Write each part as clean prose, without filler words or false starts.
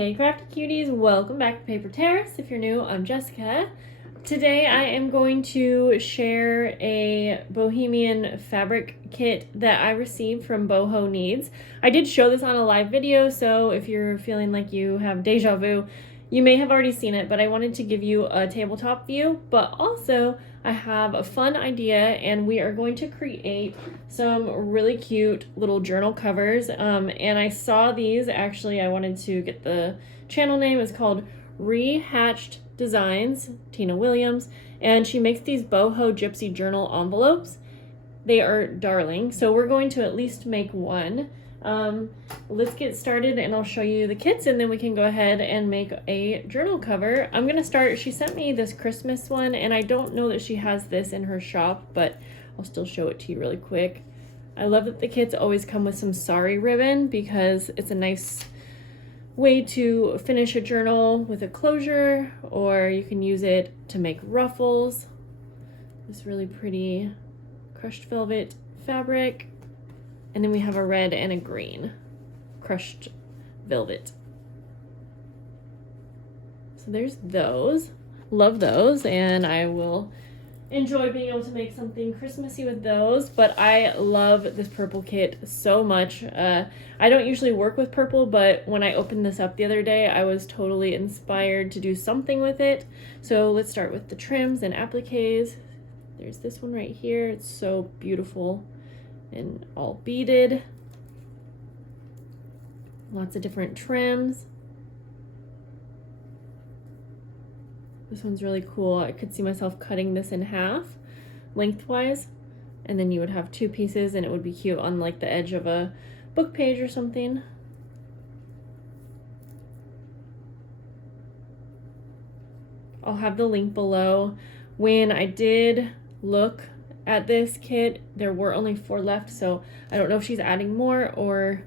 Hey crafty cuties, welcome back to Paper Terrace. If you're new, I'm Jessica. Today I am going to share a bohemian fabric kit that I received from Boho Needs. I did show this on a live video, so if you're feeling like you have deja vu, you may have already seen it, but I wanted to give you a tabletop view, but also I have a fun idea and we are going to create some really cute little journal covers. And I saw these, actually I wanted to get the channel name. It's called Rehatched Designs, Tina Williams, and she makes these boho gypsy journal envelopes. They are darling, so we're going to at least make one. Let's get started and I'll show you the kits and then we can go ahead and make a journal cover. I'm gonna start, she sent me this Christmas one and I don't know that she has this in her shop, but I'll still show it to you really quick. I love that the kits always come with some sari ribbon because it's a nice way to finish a journal with a closure, or you can use it to make ruffles. This really pretty crushed velvet fabric. And then we have a red and a green crushed velvet. So there's those. Love those, and I will enjoy being able to make something Christmassy with those. But I love this purple kit so much. I don't usually work with purple, but when I opened this up the other day, I was totally inspired to do something with it. So let's start with the trims and appliques. There's this one right here. It's so beautiful and all beaded. Lots of different trims. This one's really cool. I could see myself cutting this in half lengthwise, and then you would have two pieces and it would be cute on like the edge of a book page or something. I'll have the link below. When I did look at this kit, there were only 4 left, so I don't know if she's adding more or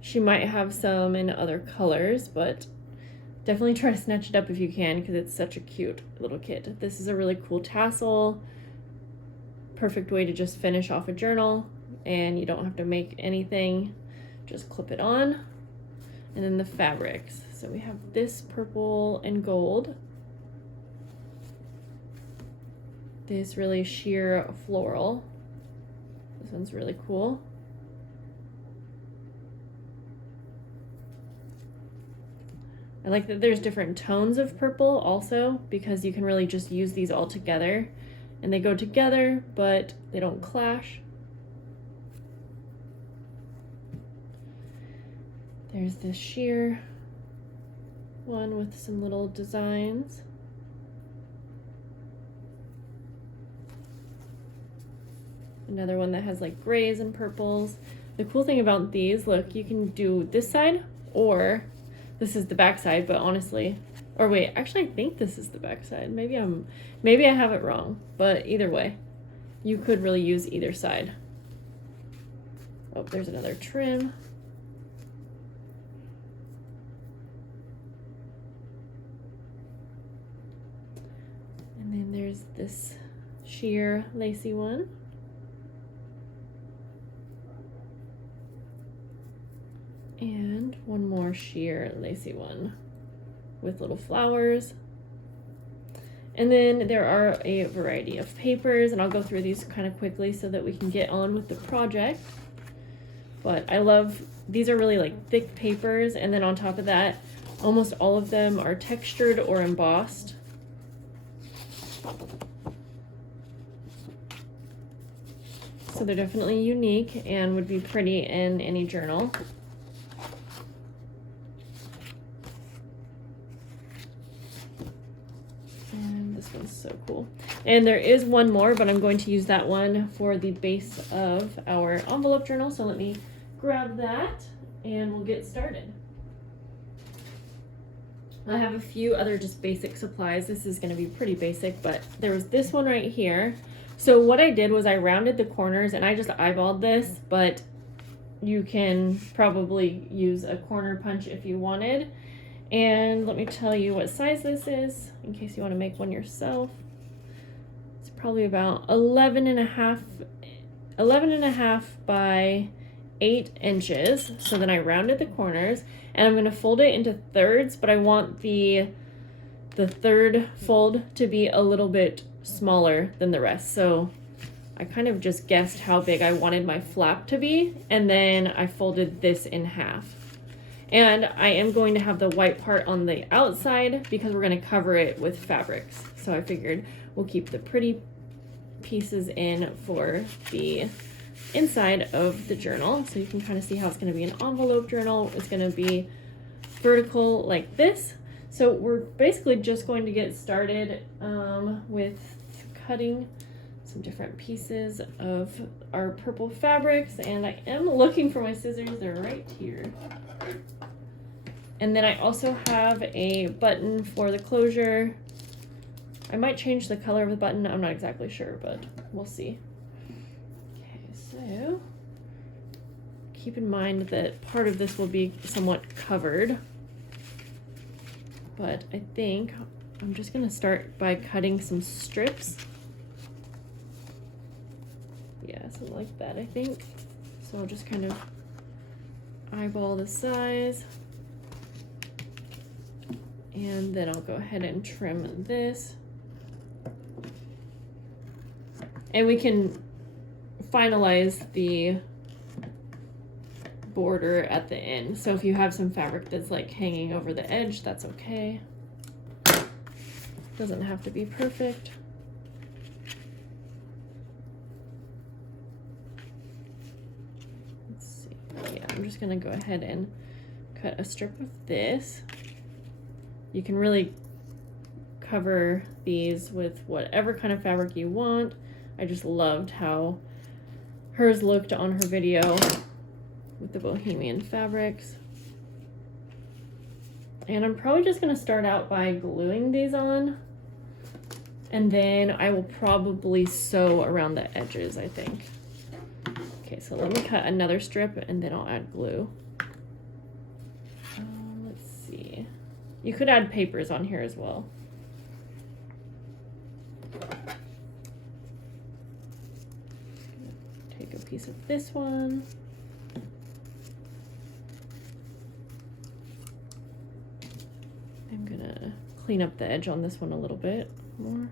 she might have some in other colors, but definitely try to snatch it up if you can because it's such a cute little kit. This is a really cool tassel, perfect way to just finish off a journal, and you don't have to make anything, just clip it on. And then the fabrics, so we have this purple and gold, this really sheer floral. This one's really cool. I like that there's different tones of purple also, because you can really just use these all together and they go together but they don't clash. There's this sheer one with some little designs. Another one that has like grays and purples. The cool thing about these, look, you can do this side, or this is the back side, but honestly, or wait, actually I think this is the back side. Maybe I have it wrong, but either way, you could really use either side. Oh, there's another trim. And then there's this sheer lacy one. And one more sheer lacy one with little flowers. And then there are a variety of papers, and I'll go through these kind of quickly so that we can get on with the project. But I love, these are really like thick papers, and then on top of that, almost all of them are textured or embossed. So they're definitely unique and would be pretty in any journal. This one's so cool. And there is one more, but I'm going to use that one for the base of our envelope journal. So let me grab that and we'll get started. I have a few other just basic supplies. This is going to be pretty basic, but there was this one right here. So what I did was I rounded the corners and I just eyeballed this, but you can probably use a corner punch if you wanted. And let me tell you what size this is in case you want to make one yourself. It's probably about 11 and a half by 8 inches. So then I rounded the corners, and I'm going to fold it into thirds, but I want the third fold to be a little bit smaller than the rest. So I kind of just guessed how big I wanted my flap to be, and then I folded this in half. And I am going to have the white part on the outside because we're going to cover it with fabrics. So I figured we'll keep the pretty pieces in for the inside of the journal. So you can kind of see how it's going to be an envelope journal. It's going to be vertical like this. So we're basically just going to get started with cutting some different pieces of our purple fabrics, and I am looking for my scissors. They're right here. And then I also have a button for the closure. I might change the color of the button. I'm not exactly sure, but we'll see. Okay, so keep in mind that part of this will be somewhat covered, but I think I'm just gonna start by cutting some strips. Yeah, something like that, I think. So I'll just kind of eyeball the size. And then I'll go ahead and trim this. And we can finalize the border at the end. So if you have some fabric that's like hanging over the edge, that's okay. Doesn't have to be perfect. Let's see. Yeah, I'm just gonna go ahead and cut a strip of this. You can really cover these with whatever kind of fabric you want. I just loved how hers looked on her video with the bohemian fabrics. And I'm probably just gonna start out by gluing these on, and then I will probably sew around the edges, I think. Okay, so let me cut another strip and then I'll add glue. Let's see. You could add papers on here as well. Take a piece of this one. I'm gonna clean up the edge on this one a little bit more.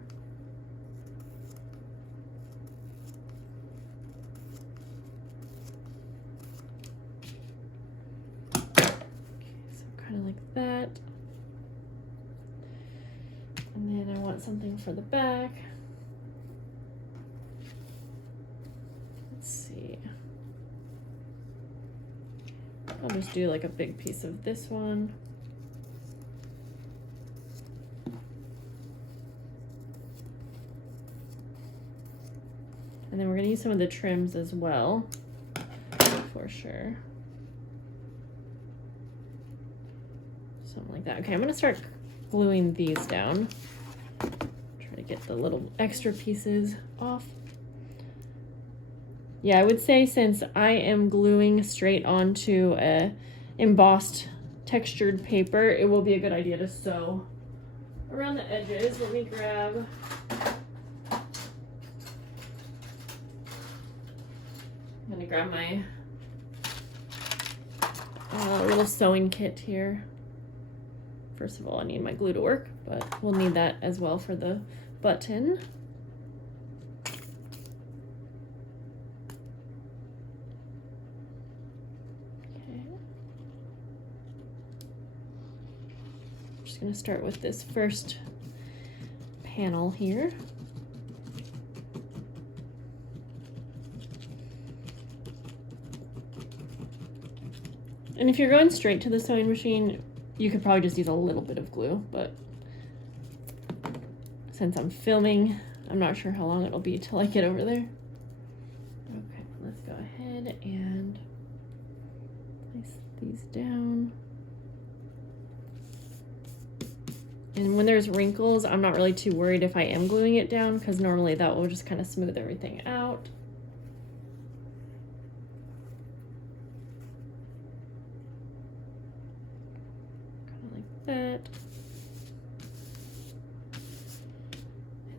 Okay, so kind of like that. And then I want something for the back. Let's see. I'll just do like a big piece of this one. And then we're gonna use some of the trims as well, for sure. Something like that. Okay, I'm gonna start gluing these down. Try to get the little extra pieces off. Yeah, I would say since I am gluing straight onto a embossed textured paper, it will be a good idea to sew around the edges. Let me grab I'm gonna grab my little sewing kit here. First of all, I need my glue to work, but we'll need that as well for the button. Okay. I'm just gonna start with this first panel here. And if you're going straight to the sewing machine, you could probably just use a little bit of glue, but since I'm filming, I'm not sure how long it'll be till I get over there. Okay, let's go ahead and place these down. And when there's wrinkles, I'm not really too worried if I am gluing it down, because normally that will just kind of smooth everything out. That.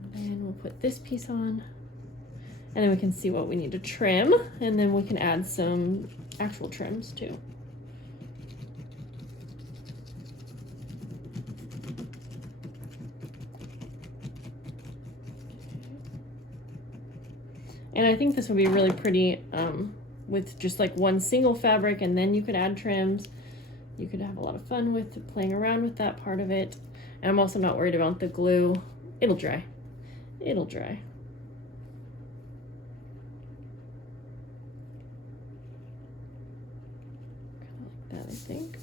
And then we'll put this piece on, and then we can see what we need to trim, and then we can add some actual trims too. And I think this would be really pretty with just like one single fabric, and then you could add trims. You could have a lot of fun with playing around with that part of it. And I'm also not worried about the glue. It'll dry. It'll dry. Kind of like that, I think.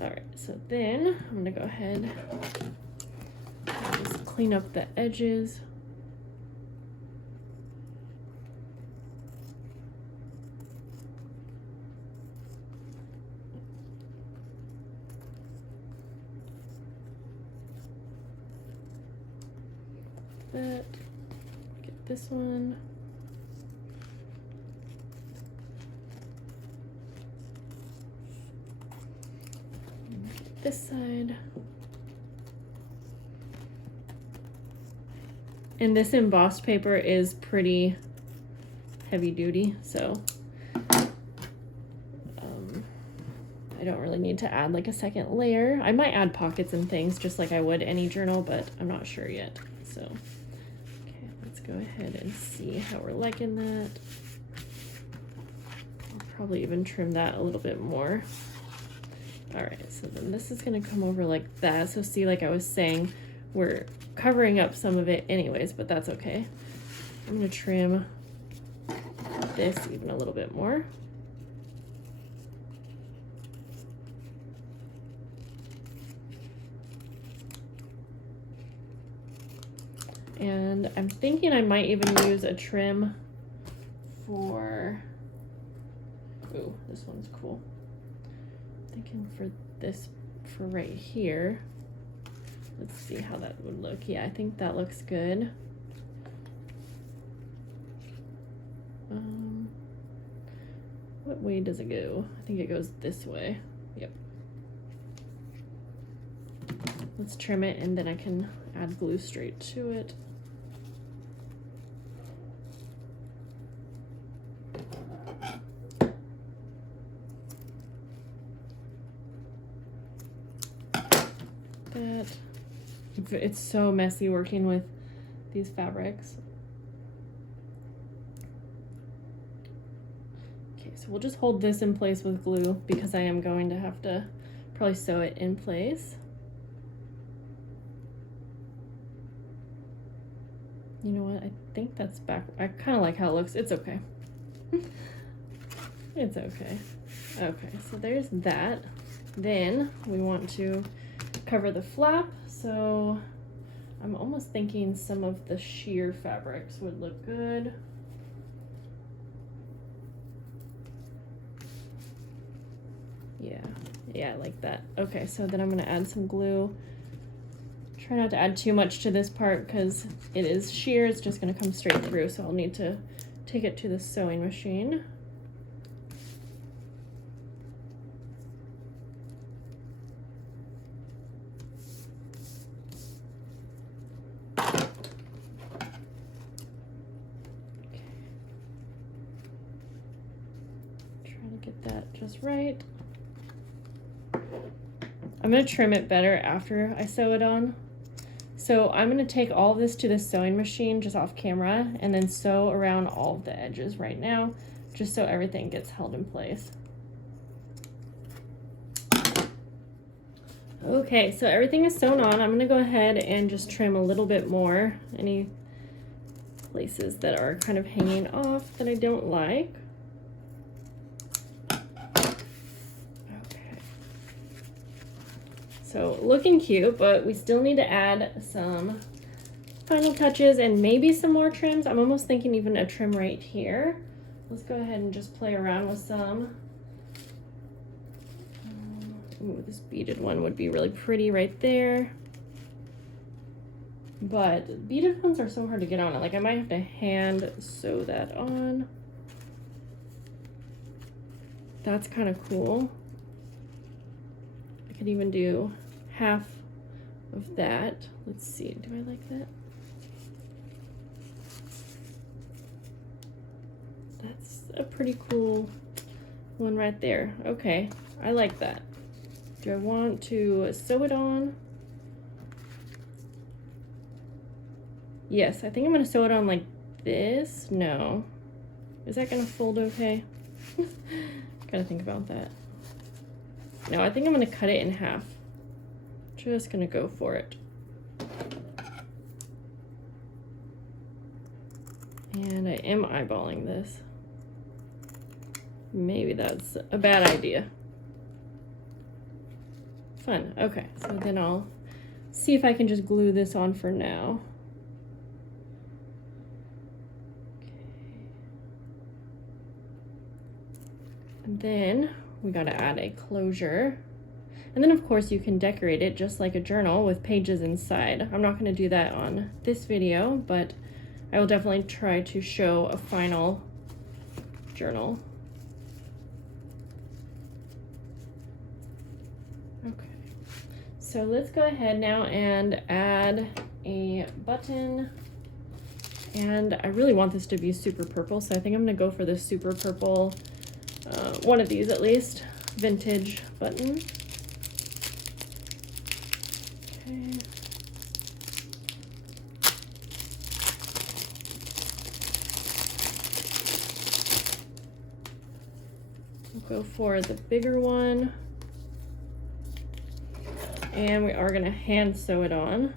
All right, so then I'm gonna go ahead and just clean up the edges. That, get this one. Get this side. And this embossed paper is pretty heavy duty, so I don't really need to add like a second layer. I might add pockets and things just like I would any journal, but I'm not sure yet. So, okay, let's go ahead and see how we're liking that. I'll probably even trim that a little bit more. All right, so then this is gonna come over like that. So see, like I was saying, we're covering up some of it anyways, but that's okay. I'm gonna trim this even a little bit more. And I'm thinking I might even use a trim for, ooh, this one's cool. Thinking for this, for right here. Let's see how that would look. Yeah, I think that looks good. What way does it go? I think it goes this way. Yep. Let's trim it and then I can add glue straight to it. That. It's so messy working with these fabrics. Okay, so we'll just hold this in place with glue because I am going to have to probably sew it in place. You know what? I think that's back. I kind of like how it looks. It's okay. It's okay. Okay, so there's that. Then we want to cover the flap. So I'm almost thinking some of the sheer fabrics would look good. Yeah, I like that. Okay, so then I'm gonna add some glue. Try not to add too much to this part because it is sheer. It's just gonna come straight through, so I'll need to take it to the sewing machine. Get that just right. I'm going to trim it better after I sew it on. So I'm going to take all this to the sewing machine just off camera and then sew around all of the edges right now, just so everything gets held in place. Okay, so everything is sewn on. I'm going to go ahead and just trim a little bit more, any places that are kind of hanging off that I don't like. So looking cute, but we still need to add some final touches and maybe some more trims. I'm almost thinking even a trim right here. Let's go ahead and just play around with some. Ooh, this beaded one would be really pretty right there. But beaded ones are so hard to get on. Like I might have to hand sew that on. That's kind of cool. Could even do half of that. Let's see, do I like that? It's a pretty cool one right there. Okay, I like that. Do I want to sew it on? Yes, I think I'm gonna sew it on like this. No. Is that gonna fold okay? Gotta think about that. No, I think I'm gonna cut it in half. Just gonna go for it. And I am eyeballing this. Maybe that's a bad idea. Fun. Okay, so then I'll see if I can just glue this on for now. And then we gotta add a closure. And then of course you can decorate it just like a journal with pages inside. I'm not gonna do that on this video, but I will definitely try to show a final journal. Okay, so let's go ahead now and add a button. And I really want this to be super purple, so I think I'm gonna go for the super purple, one of these at least, vintage button. Okay. We'll go for the bigger one. And we are gonna hand sew it on.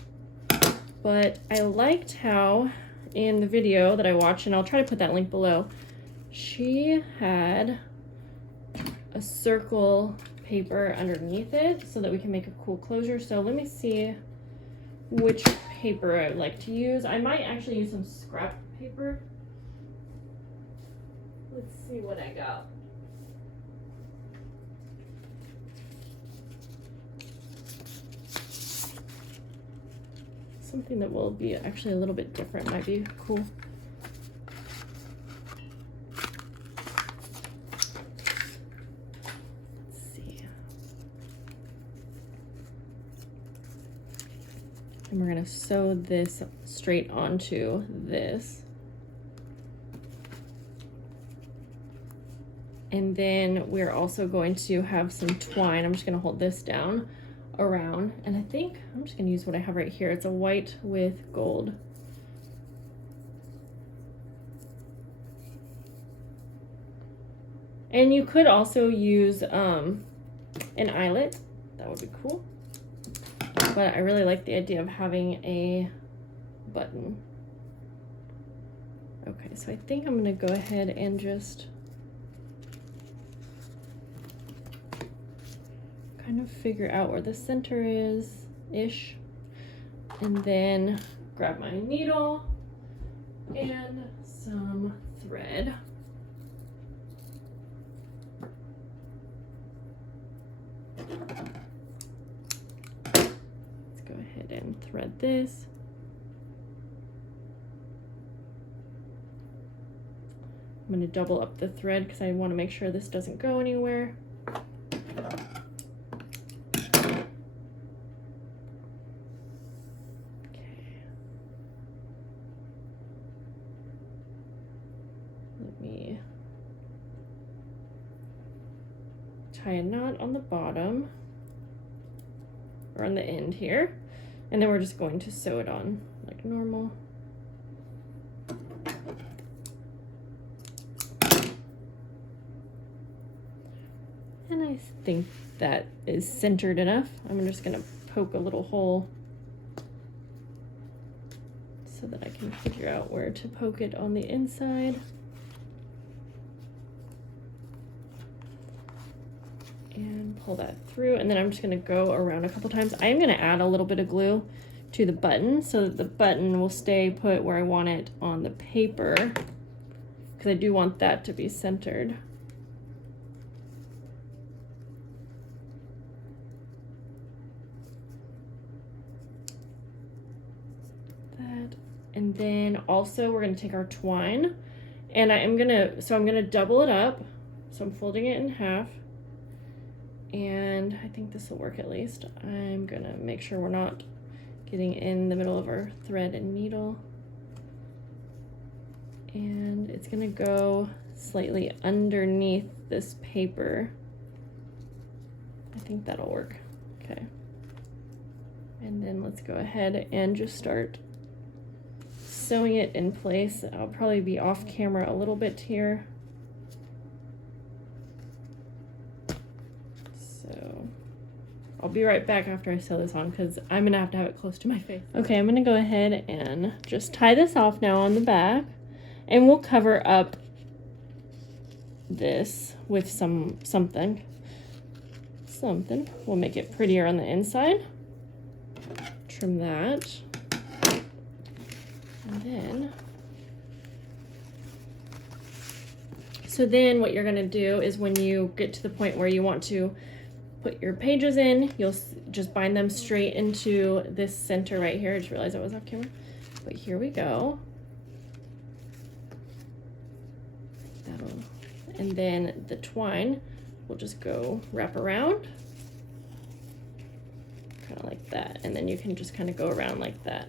But I liked how in the video that I watched, and I'll try to put that link below, she had a circle paper underneath it so that we can make a cool closure. So let me see which paper I would like to use. I might actually use some scrap paper. Let's see what I got. Something that will be actually a little bit different might be cool. Let's see. And we're gonna sew this straight onto this. And then we're also going to have some twine. I'm just gonna hold this down around, and I think I'm just gonna use what I have right here. It's a white with gold. And you could also use an eyelet. That would be cool. But I really like the idea of having a button. Okay, so I think I'm gonna go ahead and just kind of figure out where the center is ish, and then grab my needle and some thread. Let's go ahead and thread this. I'm going to double up the thread because I want to make sure this doesn't go anywhere. Tie a knot on the bottom or on the end here, and then we're just going to sew it on like normal. And I think that is centered enough. I'm just gonna poke a little hole so that I can figure out where to poke it on the inside. And pull that through, and then I'm just going to go around a couple times. I am going to add a little bit of glue to the button so that the button will stay put where I want it on the paper, because I do want that to be centered. That, and then also we're going to take our twine, and I'm going to double it up. So I'm folding it in half. And I think this will work at least. I'm gonna make sure we're not getting in the middle of our thread and needle. And it's gonna go slightly underneath this paper. I think that'll work. Okay. And then let's go ahead and just start sewing it in place. I'll probably be off camera a little bit here. So I'll be right back after I sew this on because I'm gonna have to have it close to my face. Okay, I'm gonna go ahead and just tie this off now on the back, and we'll cover up this with something. We'll make it prettier on the inside. Trim that. And then, so then what you're gonna do is when you get to the point where you want to put your pages in, you'll just bind them straight into this center right here. I just realized I was off camera, but here we go. And then the twine will just go wrap around, kind of like that, and then you can just kind of go around like that.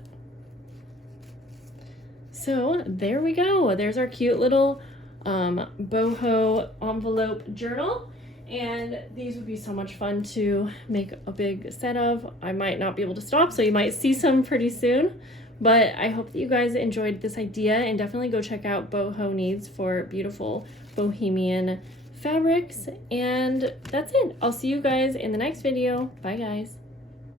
So there we go. There's our cute little boho envelope journal. And these would be so much fun to make a big set of. I might not be able to stop, so you might see some pretty soon. But I hope that you guys enjoyed this idea, and definitely go check out Boho Needs for beautiful bohemian fabrics. And that's it. I'll see you guys in the next video. Bye, guys.